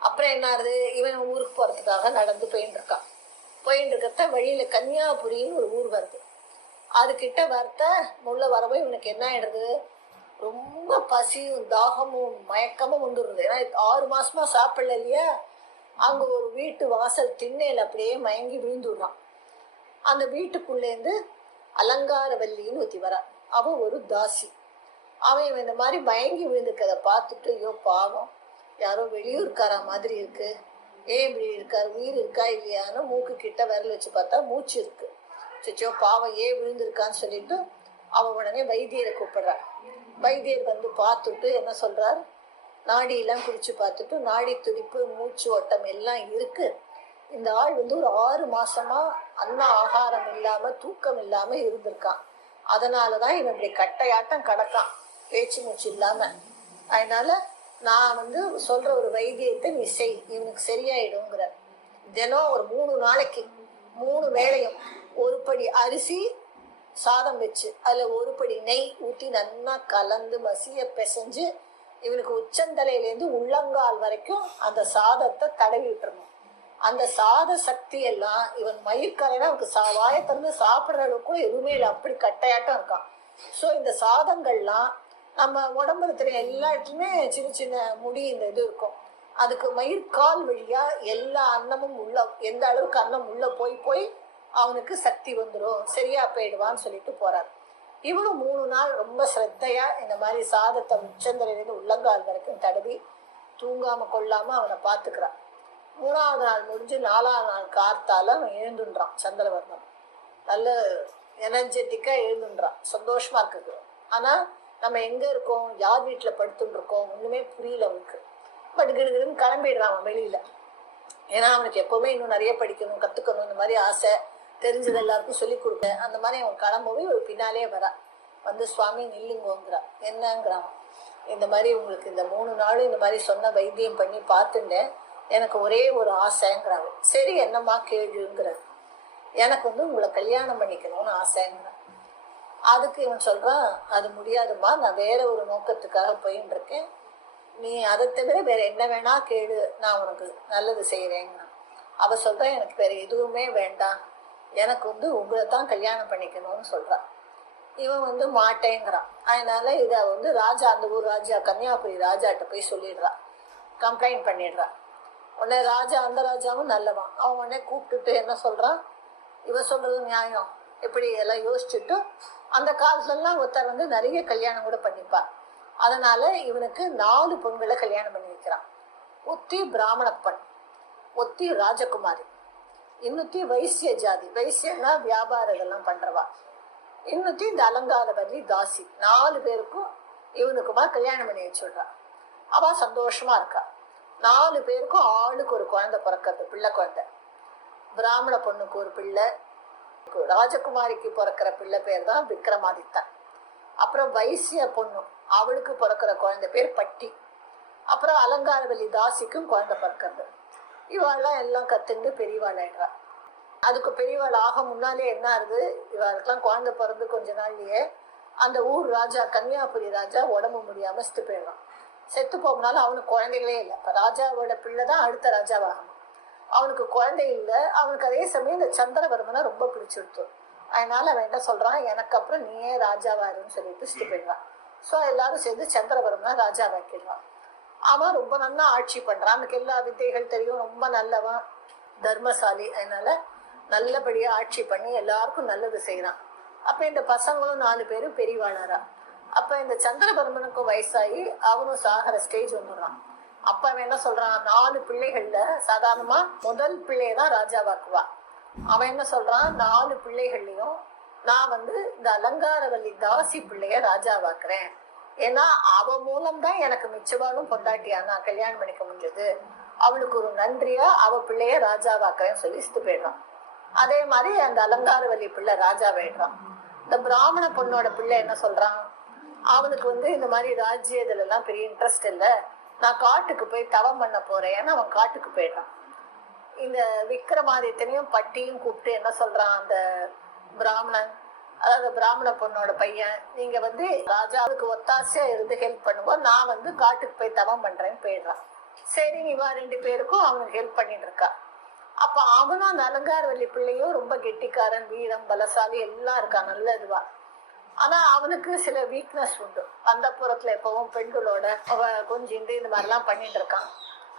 அப்புறம் என்ன ஆகுது, இவன் ஊருக்கு போறதுக்காக நடந்து போயின்னு இருக்கான். போயின்னு இருக்கத்த வழியில கன்னியாகுமரின்னு ஒரு ஊர் வருது. அது கிட்ட வரத்த முள்ள வரவே இவனுக்கு என்ன ஆயிடுது, ரொம்ப பசியும் தாகமும் மயக்கமும் வந்துடுது. ஏன்னா 6 மாசமா சாப்பிடல இல்லையா. அங்க ஒரு வீட்டு வாசல் திண்ணையில அப்படியே மயங்கி விழுந்துடுறான். அந்த வீட்டுக்குள்ளேருந்து அலங்காரவல்லின்னு ஊத்தி வரா. அவ ஒரு தாசி. அவன் இந்த மாதிரி மயங்கி விழுந்துக்கிறத பார்த்துட்டு, ஐயோ பாவம், யாரோ வெளியூர்காரா மாதிரி இருக்கு, ஏன் இப்படி இருக்காரு, உயிர் இருக்கா இல்லையான்னு மூக்கு கிட்ட விரல் வச்சு பார்த்தா மூச்சு இருக்கு. சச்சோ பாவம், ஏன் விழுந்திருக்கான்னு சொல்லிட்டு அவன் உடனே வைத்தியரை கூப்பிடுறான். வைத்தியர் வந்து பார்த்துட்டு என்ன சொல்றாரு, நாடியெல்லாம் குடிச்சு பார்த்துட்டு நாடி துடிப்பு மூச்சு ஓட்டம் எல்லாம் இருக்கு. இந்த ஆள் வந்து ஒரு 6 மாசமா அன்ன ஆகாரம் இல்லாம தூக்கம் இல்லாம இருந்திருக்கான். அதனாலதான் இவன் இப்படி கட்டையாட்டம் கிடக்கான், பேச்சு மூச்சு இல்லாம. அதனால நான் வந்து சொல்ற ஒரு வைத்தியத்தை நீ செய், இவனுக்கு சரியாயிடுங்கிற. தினம் ஒரு 3 நாளைக்கு 3 வேளையும் ஒரு படி அரிசி சாதம் வச்சு அதுல ஒரு படி நெய் ஊற்றி நல்லா கலந்து மசிய பிசைஞ்சு இவனுக்கு உச்சந்தலையிலேருந்து உள்ளங்கால் வரைக்கும் அந்த சாதத்தை தடவி விட்டுறணும். அந்த சாத சக்தி எல்லாம் இவன் மயிர்கரைனா அவனுக்கு வாயை திறந்து சாப்பிட்ற அளவுக்கும் எதுவுமே இல்லை, அப்படி கட்டையாட்டம் இருக்கான். ஸோ இந்த சாதங்கள்லாம் நம்ம உடம்புல தெரிய எல்லா இடத்துலையுமே சின்ன சின்ன முடி இந்த இது இருக்கும். அதுக்கு மயிர்கால் வழியா எல்லா அன்னமும் உள்ள, எந்த அளவுக்கு அன்னம் உள்ள போய் போய் அவனுக்கு சக்தி வந்துடும், சரியா போயிடுவான்னு சொல்லிட்டு போறாரு. இவனும் 3 நாள் ரொம்ப ஸ்ரத்தையா இந்த மாதிரி சாதத்தை உச்சந்தலையிலேருந்து உள்ளங்கால் வரைக்கும் தடவி தூங்காம கொள்ளாம அவனை பார்த்துக்கிறான். 3ஆவது நாள் முடிஞ்சு 4ஆவது நாள் காத்தால அவன் எழுந்துன்றான். சந்திரவர்மன் நல்ல எனர்ஜெட்டிக்கா எழுந்துன்றான், சந்தோஷமா இருக்குது. ஆனா நம்ம எங்க இருக்கோம், யார் வீட்டுல படுத்துட்டு இருக்கோம் ஒண்ணுமே புரியல அவனுக்கு. பட் கிடுகிடுன்னு கிளம்பிடுறான் அவன் வெளியில. ஏன்னா அவனுக்கு எப்பவுமே இன்னும் நிறைய படிக்கணும், கத்துக்கணும், இந்த மாதிரி ஆசை, தெரிஞ்சது எல்லாருக்கும் சொல்லி கொடுக்க. அந்த மாதிரி அவன் கிளம்பவே ஒரு பின்னாலே வரா. வந்து சுவாமி நில்லுங்கோங்கிறா. என்னங்கிறான், இந்த மாதிரி உங்களுக்கு இந்த 3 நாளும் இந்த மாதிரி சொன்ன வைத்தியம் பண்ணி பார்த்துட்டேன், எனக்கு ஒரே ஒரு ஆசைங்கிறாரு. சரி என்னம்மா கேளுங்கிறார். எனக்கு வந்து உங்களை கல்யாணம் பண்ணிக்கணும்னு ஆசைங்கிறான். அதுக்கு இவன் சொல்றான், அது முடியாதுமா, நான் வேற ஒரு நோக்கத்துக்காக போயின்னு இருக்கேன், நீ அதை தவிர வேற என்ன வேணா கேளு, நான் உனக்கு நல்லது செய்யறேங்கிறான். அவ சொல்ற, எனக்கு வேற எதுவுமே வேண்டாம், எனக்கு வந்து உங்களை தான் கல்யாணம் பண்ணிக்கணும்னு சொல்றான். இவன் வந்து மாட்டேங்கிறான். அதனால இத வந்து ராஜா, அந்த ஊர் ராஜா கன்னியாகுமரி ராஜாட்ட போய் சொல்லிடுறான், கம்ப்ளைண்ட் பண்ணிடுறான். உடனே ராஜா, அந்த ராஜாவும் நல்லவன், அவன் உடனே கூப்பிட்டுட்டு என்ன சொல்றான், இவ சொல்றது நியாயம், எப்படி எல்லாம் யோசிச்சுட்டு அந்த காலத்துலலாம் ஒருத்தர் வந்து நிறைய கல்யாணம் கூட பண்ணிப்பா. அதனால இவனுக்கு 4 பெண்களை கல்யாணம் பண்ணி வைக்கிறான். ஒத்தி பிராமண பெண், ஒத்தி ராஜகுமாரி, இன்னொத்தி வைசிய ஜாதி, வைசியன்னா வியாபாரம் இதெல்லாம் பண்றவா, இன்னொத்தி இந்த அலங்காரவல்லி தாசி. 4 பேருக்கும் இவனுக்குமா கல்யாணம் பண்ணி வச்சுடுறான். அவ சந்தோஷமா இருக்கா. 4 பேருக்கும் ஆளுக்கு ஒரு குழந்தை பிறக்கிறது, பிள்ளை குழந்தை. பிராமண பொண்ணுக்கு ஒரு பிள்ளை, ராஜகுமாரிக்கு பிறக்கிற பிள்ளை பேர் தான் விக்ரமாதித்தன். அப்புறம் வைசிய பொண்ணு, அவளுக்கு பிறக்கிற குழந்தை பேர் பட்டி. அப்புறம் அலங்காரவல்லி தாசிக்கும் குழந்தை பிறக்கிறது. இவாள்லாம் எல்லாம் கத்துண்டு பெரியவாள் ஆயிடுறா. அதுக்கு பெரியவாள் ஆக முன்னாலே என்ன ஆகுது, இவளுக்கெல்லாம் குழந்தை பிறந்து கொஞ்ச நாள்லயே அந்த ஊர் ராஜா கன்னியாகுமரி ராஜா உடம்பு முடியாம செத்து போயிடுறான். செத்து போகனால அவனுக்கு குழந்தைகளே இல்லை. இப்ப ராஜாவோட பிள்ளை தான் அடுத்த ராஜாவாகணும். அவனுக்கு குழந்தை இல்லை. அவனுக்கு அதே சமயம் இந்த சந்திரவர்மனை ரொம்ப பிடிச்சிடுத்து. அதனால அவன் என்ன சொல்றான், எனக்கு அப்புறம் நீயே ராஜாவாருன்னு சொல்லிட்டு செத்து போயிடுறான். ஸோ எல்லாரும் சேர்ந்து சந்திரவர்மனை ராஜாவாக்கிடுறான். அவன் ரொம்ப நல்லா ஆட்சி பண்றான், அவனுக்கு எல்லா வித்தைகள் தெரியும், ரொம்ப நல்லவன், தர்மசாலி. அதனால நல்லபடியா ஆட்சி பண்ணி எல்லாருக்கும் நல்லது செய்யறான். அப்ப இந்த பசங்களும் 4 பேரும் பெரியவாளாரா. அப்ப இந்த சந்திரவர்மனுக்கும் வயசாகி அவனும் சாகர ஸ்டேஜ் வந்துடுறான். அப்ப அவன் என்ன சொல்றான், 4 பிள்ளைகள்ல சாதாரணமா முதல் பிள்ளையதான் ராஜாவாக்குவா. அவன் என்ன சொல்றான், 4 பிள்ளைகள்லயும் நான் வந்து இந்த அலங்காரவல்லி தாசி பிள்ளைய ராஜாவாக்குறேன், ஏன்னா அவ மூலம்தான் எனக்கு மிச்சவாலும் பொண்டாட்டியா நான் கல்யாணம் பண்ணிக்க முடிஞ்சது, அவளுக்கு ஒரு நன்றியா அவ பிள்ளைய ராஜாவாக்குறேன்னு சொல்லி செத்து போயிடுறான். அதே மாதிரி அந்த அலங்காரவல்லி பிள்ளை ராஜாவாயிடுறான். இந்த பிராமண பொண்ணோட பிள்ளை என்ன சொல்றான், அவனுக்கு வந்து இந்த மாதிரி ராஜ்ய இதுல எல்லாம் பெரிய இன்ட்ரெஸ்ட் இல்லை, நான் காட்டுக்கு போய் தவம் பண்ண போறேன், ஏன்னா அவன் காட்டுக்கு போயிடுறான். இந்த விக்ரமாதித்தனையும் பட்டியும் கூப்பிட்டு என்ன சொல்றான் அந்த பிராமணன், அதாவது பிராமண பொண்ணோட பையன், நீங்க வந்து ராஜாவுக்கு ஒத்தாசையா இருந்து ஹெல்ப் பண்ணும்போது நான் வந்து காட்டுக்கு போய் தவம் பண்றேன்னு போயிடுறான். சரி இவா 2 பேருக்கும் அவனுக்கு ஹெல்ப் பண்ணிட்டு இருக்கா. அப்ப அவனும் அந்த அலங்காரவல்லி பிள்ளையும் ரொம்ப கெட்டிக்காரன், வீரம், பலசாலி எல்லாம் இருக்கான், நல்ல இதுவா. ஆனா அவனுக்கு சில வீக்னஸ் உண்டு. அந்தப்புறத்துல எப்பவும் பெண்களோட அவ கொஞ்சம் இந்த மாதிரிலாம் பண்ணிட்டு இருக்கான்.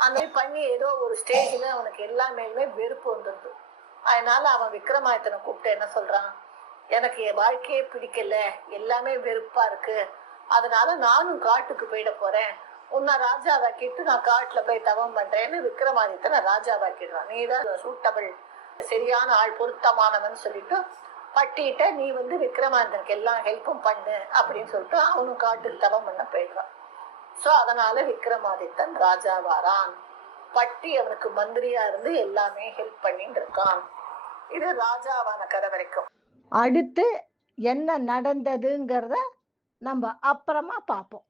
அந்த மாதிரி பண்ணி ஏதோ ஒரு ஸ்டேஜ்ல அவனுக்கு எல்லா மேலுமே வெறுப்பு வந்துருது. அதனால அவன் விக்ரமாதித்தனை கூப்பிட்டு என்ன சொல்றான், எனக்கு என் வாழ்க்கையே பிடிக்கல, எல்லாமே வெறுப்பா இருக்கு, அதனால நானும் காட்டுக்கு போயிட போறேன், உன்னை ராஜாவாக்கிட்டு நான் காட்டுல போய் தவம் பண்றேன்னு விக்ரமாதித்தனை ராஜாவாக்கிடுறான். நீதான் சூட்டபிள், சரியான ஆள், பொருத்தமானவன் சொல்லிட்டு பட்டிட்ட நீ விக்ரமாதித்தனுக்கு எல்லாம் ஹெல்ப்பும் பண்ணு அப்படின்னு சொல்லிட்டு அவனும் காட்டுக்கு தவம் பண்ண போயிடுறான். சோ அதனால விக்ரமாதித்தன் ராஜாவாரான். பட்டி அவனுக்கு மந்திரியா இருந்து எல்லாமே ஹெல்ப் பண்ணிட்டு இருக்கான். இது ராஜாவான கதை வரைக்கும். அடுத்து என்ன நடந்ததுங்கிறத நம்ம அப்புறமா பார்ப்போம்.